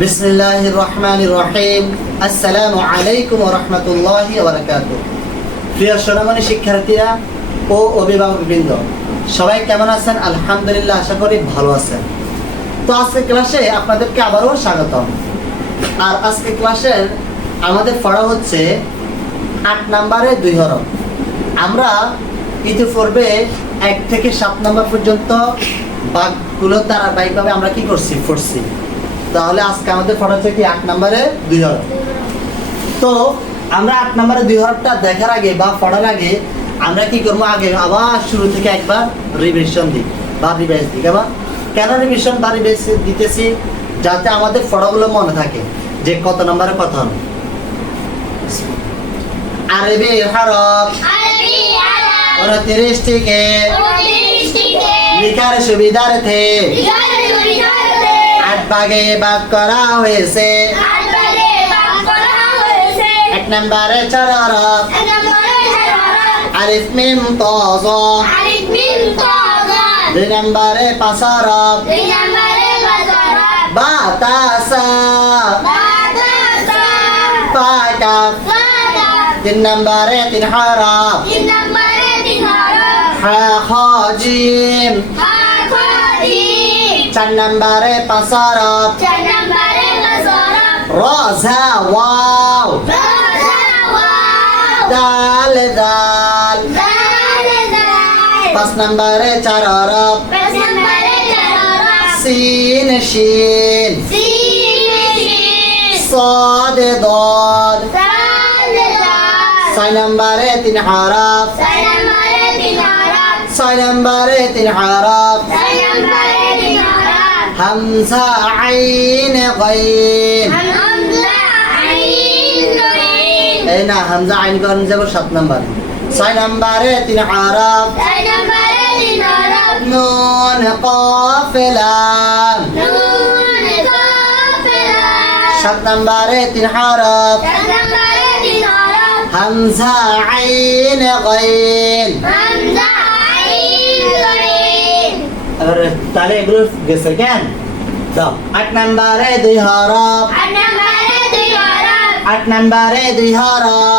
বিসমিল্লাহির রহমানির রহিম। আসসালামু আলাইকুম ওয়া রাহমাতুল্লাহি ওয়া বারাকাতুহু। প্রিয় সোনামণি শিক্ষার্থীরা ও অভিভাবকবৃন্দ, সবাই কেমন আছেন? আলহামদুলিল্লাহ, আশা করি ভালো আছেন। তো আজকে ক্লাসে আপনাদেরকে আবারও স্বাগতম। আর আজকে ক্লাসের আমাদের পড়া হচ্ছে 8 নম্বরে 2 হরফ। আমরা ইতিপূর্বে 1 থেকে 7 নম্বর পর্যন্ত বাক্যগুলো ধারাবাহিকভাবে আমরা কি করছি, পড়ছি। তাহলে আজকে আমাদের পড়া হচ্ছে কি 8 নম্বরে 2 হরফ। তো আমরা 8 নম্বরে 2 হরফটা দেখার আগে বা পড়ার আগে আমরা কি করবো, আগে আবার শুরু থেকে একবার রিভিশন দিই বা রিভাইজ দিই। কেন রিভিশন বা রিভাইজ দিতেছি? যাতে আমাদের পড়াগুলো মনে থাকে যে কত নম্বরে কত হবে। আরবি হরফ 29 থেকে লিখার সুবিধার্থে 8 ভাগে ভাগ করা হয়েছে। 1 নম্বরে 4 হরফ আলিফ মিম তা যা। 2 নম্বরে 5 হরফ বা তা সা ফা কাফ। 3 নম্বরে 3 হরফ হা খা জিম। 4 নম্বরে 5 হরফ রা জা ওয়াও। দাল দাল। 5 নম্বরে 4 হরফ সিন শিন। صاد ضاد। 6 নম্বরে 3 হরফ 6 নম্বরে 3 হরফ হামজা আইন গাইন। এই না, হামজা আইন গাইন যাব 7 নম্বর। 6 নম্বরে 3 হরফ নুন কাফ লাম। 7 নম্বরে 3 হরফ হামজা আইন গাইন। এবার তাহলে এগুলো গেছে কেন? দাও। 8 নম্বরে 2 হরফ 8 নম্বরে 2 হরফ 8 নম্বরে 2 হরফ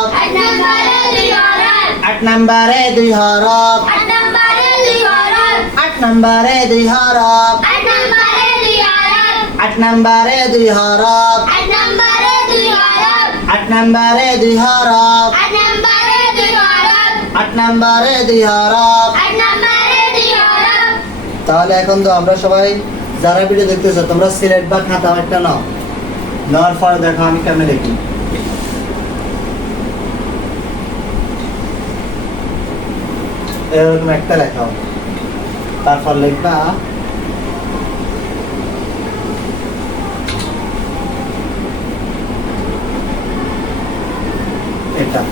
8 নম্বরে 2 হরফ 8 নম্বরে 2 হরফ 8 নম্বরে 2 হরফ 8 নম্বরে 2 হরফ। তাহলে এখন তো আমরা সবাই যারা ভিডিও দেখতেছো, তোমরা সিলেট বা খাতা একটা নাও, নেওয়ার পরে দেখো আমি কেমন লিখি। এরকম একটা লেখাও, তারপর লিখবা এটা।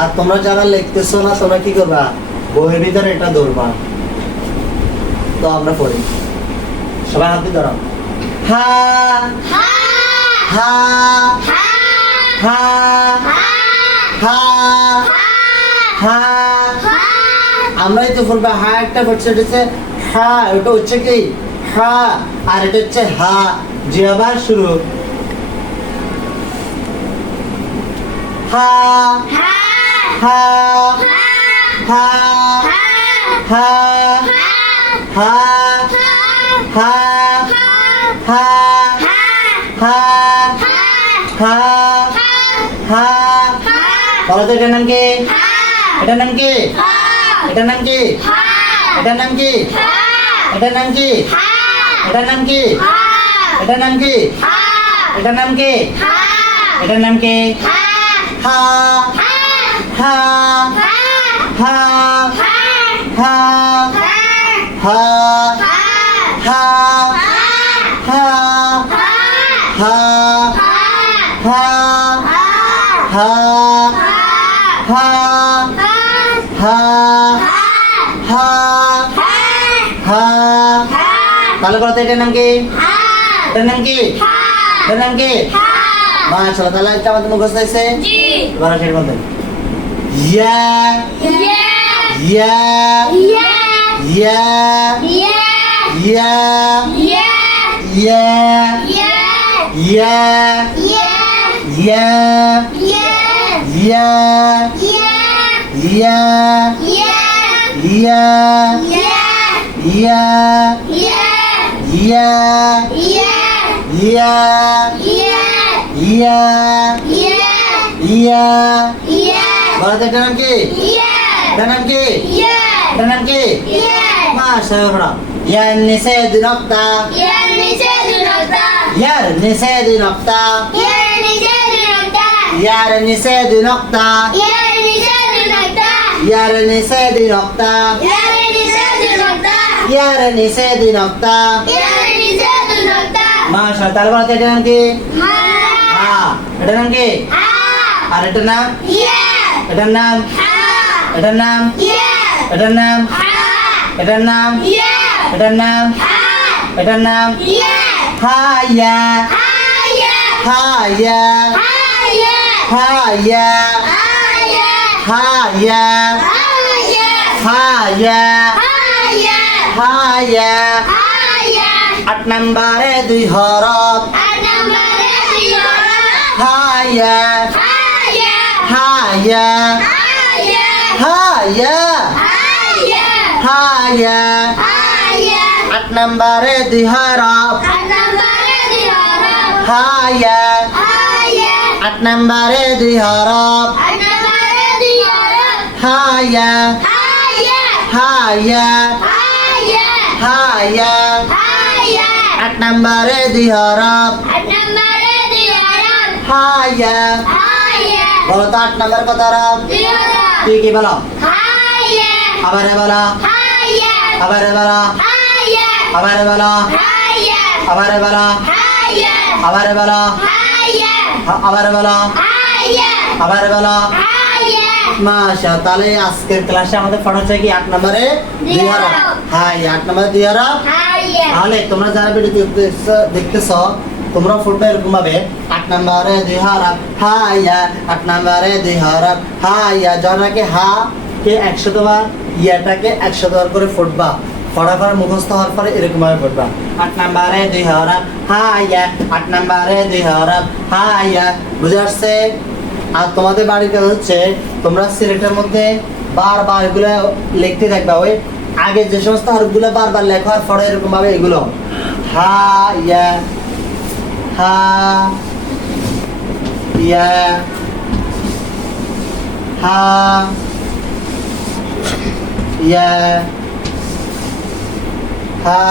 আর তোমরা যারা লিখতেছো না, তোমরা কি করবা, বইয়ের ভিতরে এটা ধরবা। তো আমরা পড়ি, সবাই হাতে ধরাও। হা হা হা হা হা। আমরাই তো বলবো হা একটা পড়ছে, এটা হচ্ছে হা, ওটা হচ্ছে কি হা, আর এটা হচ্ছে হা। জি আবার শুরু। হা হা হা হা হা হা হা হা হা হা। বলো তো এটার নাম কি? এটার নাম কি? এটার নাম কি? এটার নাম কি? এটার নাম কি? এটার নাম কি? এটার নাম কি? এটার নাম কি? এটার নাম কি? হা হা হা হা হা হা হা হা হা হা হা হা হা হা। তাহলে বলতে এটার নাম কি? এটার নাম কি? এটার নাম কি? মাশাআল্লাহ, তাহলে এটা আমাদের মুখস্থ হয়েছে। এবার আসেন বলতে ইয়া ইয়া ইয়া ইয়া ইয়া ya, ইয়া ya, ইয়া ya, ইয়া ya, ইয়া ya, ইয়া ya, ইয়া ya, ইয়া ya, ইয়া ya, ইয়া ya, ইয়া ya, ইয়া ya, বলো তো এটার নাম কি? ya, এটার নাম কি? ya, এটার নাম কি? ya. মাশাআল্লাহ। ইয়ার নিচে দুই নক্তা, Ya ni jadi nokta, ইয়ার নিচে দুই নক্তা, ya ni jadi nokta, ইয়ার নিচে দুই নক্তা, ya ni jadi nokta, ইয়ার নিচে দুই নক্তা, ya ni jadi nokta, ইয়ার নিচে দুই নক্তা। ya ni jadi nokta. মাশাআল্লাহ। তাহলে বলো তো এটার নাম কি? Ma, হা। এটার নাম কি? ha, আর এটার নাম? ya, এটার নাম? ha, এটার নাম? ya, এটার নাম? ha, এটার নাম? ya, এটার নাম? ha, এটার নাম? ya, হায়া ha, ya, হায়া ha, ya, হায়া ha, ya, হায়া ha, ya, হায়া ha, ya, হায়া। ha, ya. 8 নম্বরে দুই হরফ Ada merah হায়া Haya, হায়া haya, হায়া haya, হায়া। haya. 8 নম্বরে দুই হরফ Ada merah হায়া haya, 8 নম্বরে দুই হরফ ada merah হায়া haya, হায়া haya, হায়া। haya. 8 নম্বরে দুই হরফ Ada merah হায়া। haya, বলো তো 8 নম্বর কত হরফ? diorang. তুই কি বলো? Haya, আবারে বলো haya, আবারে বলো haya, আবারে বলো haya, আবারে বলো haya, আবারে বলো haya, আবারে বলো haya, আবারে বলো। haya. মাশাআল্লাহ। তাহলে আজকের ক্লাসে আমাদের পড়া হচ্ছে কি 8 নম্বরে দুই হরফ। হাই 8 নম্বরে দুই হরফ। Haya. তাহলে তোমরা যারা ভিডিও দেখতেছ তোমরা ফুটবে এরকম ভাবে 8 নম্বরে দুই হরফ হায়া 8 নম্বরে দুই হরফ হায়া। জনাকে হা কে 100 বার ইয়াটাকে 100 বার করে ফুটবা। পড়ার পর মুখস্থ হওয়ার পরে এরকম ভাবে ফুটবা 8 নম্বরে দুই হরফ হায়া 8 নম্বরে দুই হরফ হায়া। বুঝে আসছে? আর তোমাদের বাড়ির কাজ হচ্ছে তোমরা সিলেটের মধ্যে বারবার এগুলো লিখতে থাকবা। ওই আগে যে সমস্ত হরফগুলো বারবার লেখা আর পরে এরকম ভাবে এগুলো হা ইয়া হা ইয়া হা ইয়া হা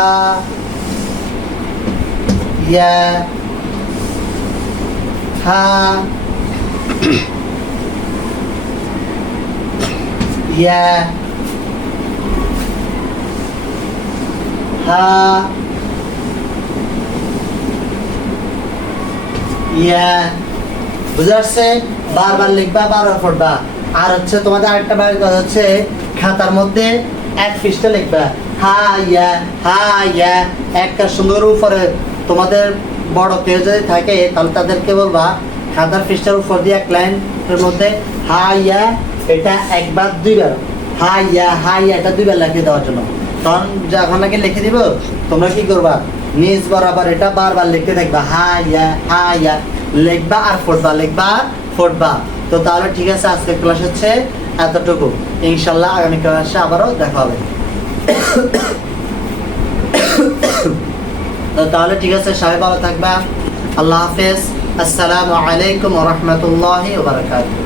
ইয়া হা ইয়া হা ইয়া। বুঝতে পারছে? বারবার লিখবা বারবার পড়বা। আর হচ্ছে তোমাদের আরেকটা বাড়ির কাজ হচ্ছে খাতার মধ্যে এক পৃষ্ঠা লিখবা হা ইয়া একটা সুন্দর উপরে। তোমাদের বড় কেউ যদি থাকে তাহলে তাদেরকে বলবা খাতার পৃষ্ঠার উপর দিয়ে এক লাইনের মধ্যে হা ইয়া এটা একবার দুইবার হা ইয়া এটা দুইবার লিখে দেওয়ার জন্য। তখন যখন নাকি লিখে দিব তোমরা কি করবা নিজ বরাবর এটা বারবার লিখতে থাকবা হা ইয়া লিখবা আর ফুটবা লিখবা আর ফুটবা। তো তাহলে ঠিক আছে, আজকের ক্লাস হচ্ছে এতটুকু। ইনশাল্লাহ আগামী ক্লাসে আবারও দেখা হবে। তো তাহলে ঠিক আছে, সবাই ভালো থাকবা। আল্লাহ হাফেজ। আসসালামু আলাইকুম ওয়া রাহমাতুল্লাহি ওয়া বারাকাতুহু।